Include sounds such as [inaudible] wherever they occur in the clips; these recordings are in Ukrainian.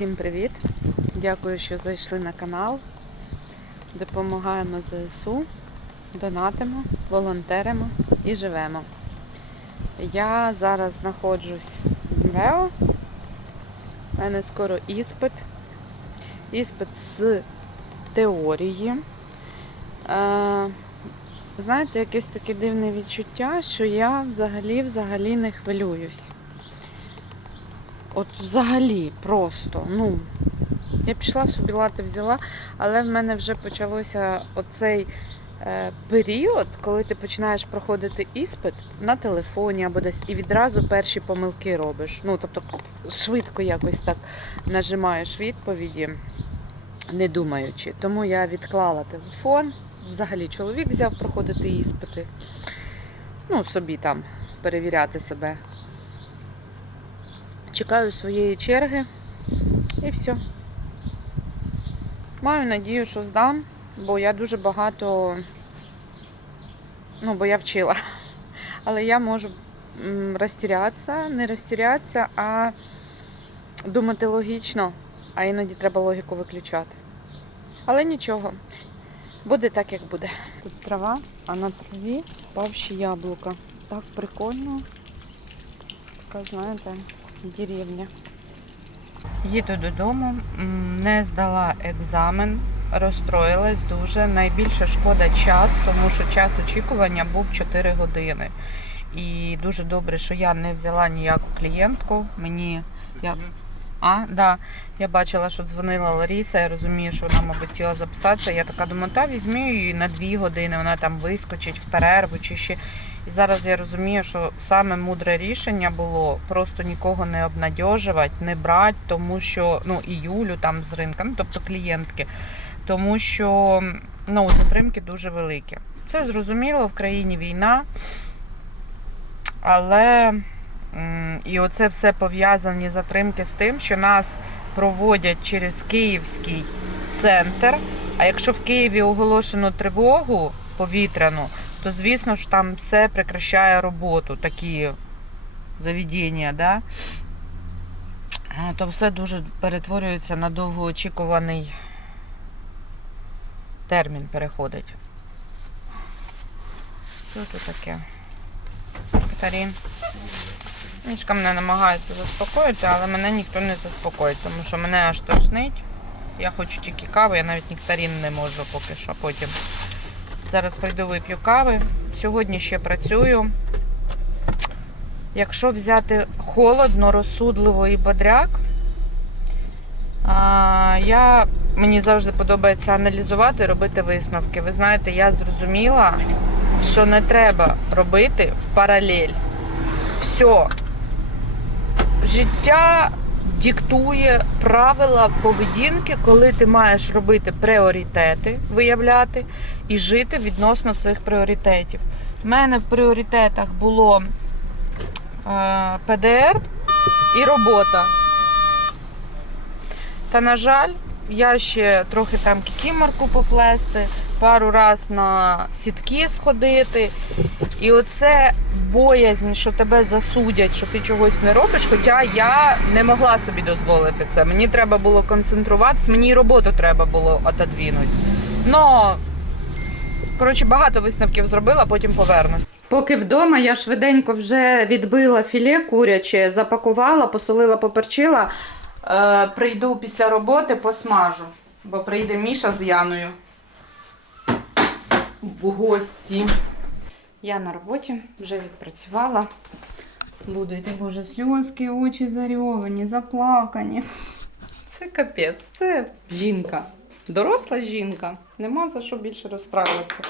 Всім привіт! Дякую, що зайшли на канал. Допомагаємо ЗСУ, донатимо, волонтеримо і живемо. Я зараз знаходжусь в МРЕО. У мене скоро іспит. Іспит з теорії. Е, знаєте, якесь таке дивне відчуття, що я взагалі взагалі не хвилююсь. От взагалі просто, ну, я пішла собі лати взяла, але в мене вже почалося оцей е, період, коли ти починаєш проходити іспит на телефоні або десь і відразу перші помилки робиш. Ну, тобто швидко якось так нажимаєш відповіді, не думаючи. Тому я відклала телефон. Взагалі чоловік взяв проходити іспити. Ну, собі там перевіряти себе. Чекаю своєї черги і все. Маю надію, що здам, бо я дуже багато, ну, бо я вчила. [laughs] Але я можу розтірятися, не розтірятися, а думати логічно, а іноді треба логіку виключати. Але нічого, буде так, як буде. Тут трава, а на траві павші яблука. Так прикольно. Така, знаєте, деревня. Їду додому, не здала екзамен, розстроїлась дуже. Найбільша шкода час, тому що час очікування був 4 години. І дуже добре, що я не взяла ніяку клієнтку. Мені я а, да. Я бачила, що дзвонила Ларіса, я розумію, що вона, мабуть, хотіла записатися. Я така думаю, та візьму її на дві години, вона там вискочить в перерву чи ще. І зараз я розумію, що саме мудре рішення було просто нікого не обнадьожувати, не брати, тому що ну і Юлю там з ринка, ну тобто клієнтки, тому що ну, затримки дуже великі. Це зрозуміло, в країні війна, але і оце все пов'язані затримки з тим, що нас проводять через Київський центр. А якщо в Києві оголошено тривогу повітряну, то звісно ж там все прекращає роботу, такі заведення, да? Е, то все дуже перетворюється на довгоочікуваний термін переходить. Що тут таке? Катарін. Мішка мене намагається заспокоїти, але мене ніхто не заспокоїть, тому що мене аж тошнить. Я хочу тільки кави, я навіть нектарін не можу поки що потім. Зараз прийду вип'ю кави. Сьогодні ще працюю. Якщо взяти холодно, розсудливо і бодряк, я, мені завжди подобається аналізувати, робити висновки. Ви знаєте, я зрозуміла, що не треба робити в паралель. Все. Життя диктує правила поведінки, коли ти маєш робити пріоритети, виявляти і жити відносно цих пріоритетів. У мене в пріоритетах було е, ПДР і робота. Та, на жаль, я ще трохи там кікіморку поплести, пару раз на сітки сходити. І оце боязнь, що тебе засудять, що ти чогось не робиш. Хоча я не могла собі дозволити це. Мені треба було концентруватись, мені і роботу треба було отодвинути. Но, коротше, багато висновків зробила, потім повернусь. Поки вдома я швиденько вже відбила філе куряче, запакувала, посолила, поперчила. Е, прийду після роботи, посмажу, бо прийде Міша з Яною в гості. Я на роботі вже відпрацювала. Буду йти, боже, сльозки, очі зарьовані, заплакані. Це капець, це жінка. Доросла жінка. Нема за що більше розстраюватися.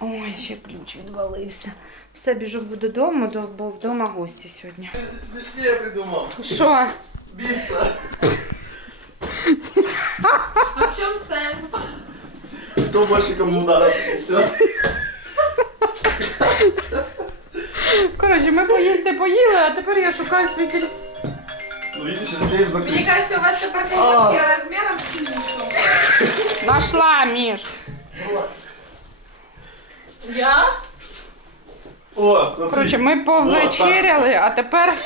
Ой, ще ключ відвалився. Все, біжу додому, до- бо вдома гості сьогодні. Смешнее придумал. Що? Биться. [laughs] А в чем сенс? Кто больше кому ударит? Все. Коротше, ми поїсти поїли, а тепер я шукаю телефон. Ну видишь, сейф Мне закрыт. кажется, у вас теперь А. размером с Мишу. Нашла, Міш. Я? О, смотри. Коротше, ми повечеряли, а тепер. [laughs]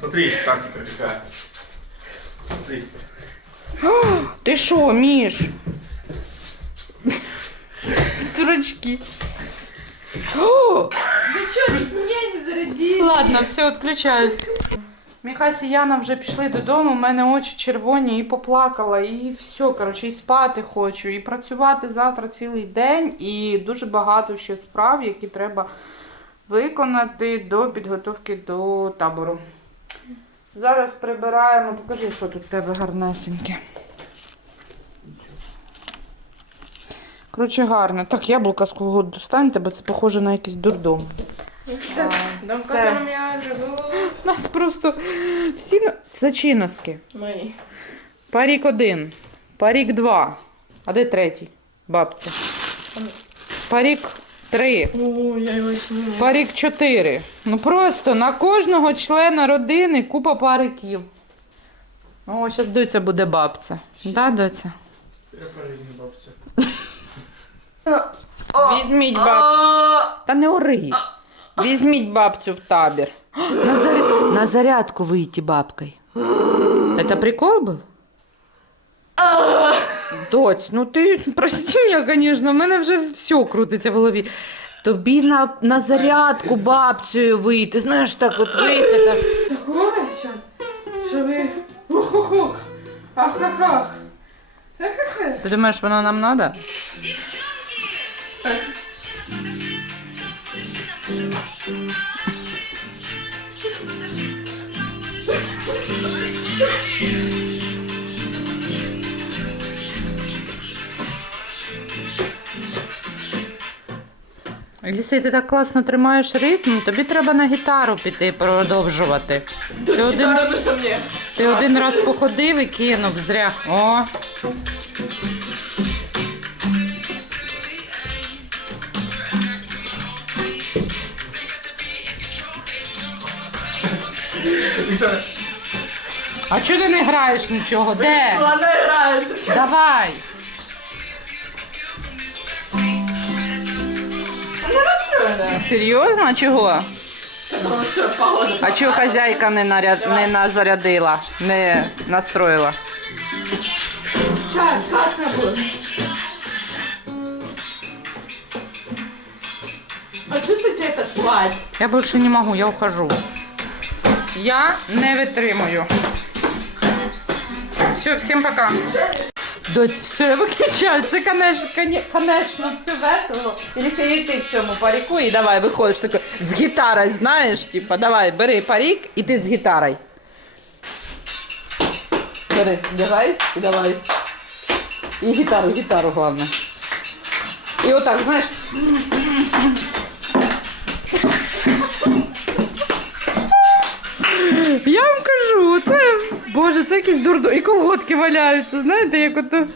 Смотри, тактика какая. [gasps] Ти що, Міш? Дурачки. Вы что, меня не зарядили? Ладно, все, відключаюсь. Міхась і Яна вже пішли додому, у мене очі червоні і поплакала, і все, коротше, і спати хочу, і працювати завтра цілий день, і дуже багато ще справ, які треба виконати до підготовки до табору. Зараз прибираємо, покажи, що тут в тебе гарнесеньке. Коротше, гарно. Так, яблука з кого достаньте, бо це похоже на якийсь дурдом. Дом, Все. в котором я живу. У нас просто всі на- це чи носки. Мои. Парік один, парік два. А де третій? Бабця. Парік три, О, я его сниму. парік чотири. Ну просто на кожного члена родини купа париків. О, зараз доця буде бабця. Да, доця? Я правильный бабця. [laughs] Візьміть бабцю. Та не ори. Візьміть бабцю в табір. [gasps] На, заря- на зарядку вийти бабкой. Это прикол был? Доць, ну ти прости мене, звісно, в мене вже все крутиться в голові. Тобі на, на зарядку бабцею вийти, знаєш, так от вийти. Так. Такое сейчас, что вы... Ух-ух-ух. Ах-ах-ах. Ти думаєш, воно нам треба? Елісей, ти так класно тримаєш ритм, тобі треба на гітару піти продовжувати. Ти один, ти один раз походив і кинув зря. О, а чого ти не граєш нічого? Де? Она играет. Давай. Серйозно? А чого? Погода. А чого хазяйка не, наряд... не назарядила, не настроїла? Сейчас, классно будет. А что тебе это слать? Я більше не можу, я ухожу. Я не витримую. Все, всім пока. Доць, все, я виключаю. Конечно, все весело. Или ти в цьому паріку і давай виходиш такий з гітарою, знаєш, типа, давай, бери парік і ти з гітарою. Бери, вдягай і давай. І гітару, гітару, головне. І отак, знаєш. Я вам кажу, це боже, це якийсь дурдо. І колготки валяються, знаєте, як ото.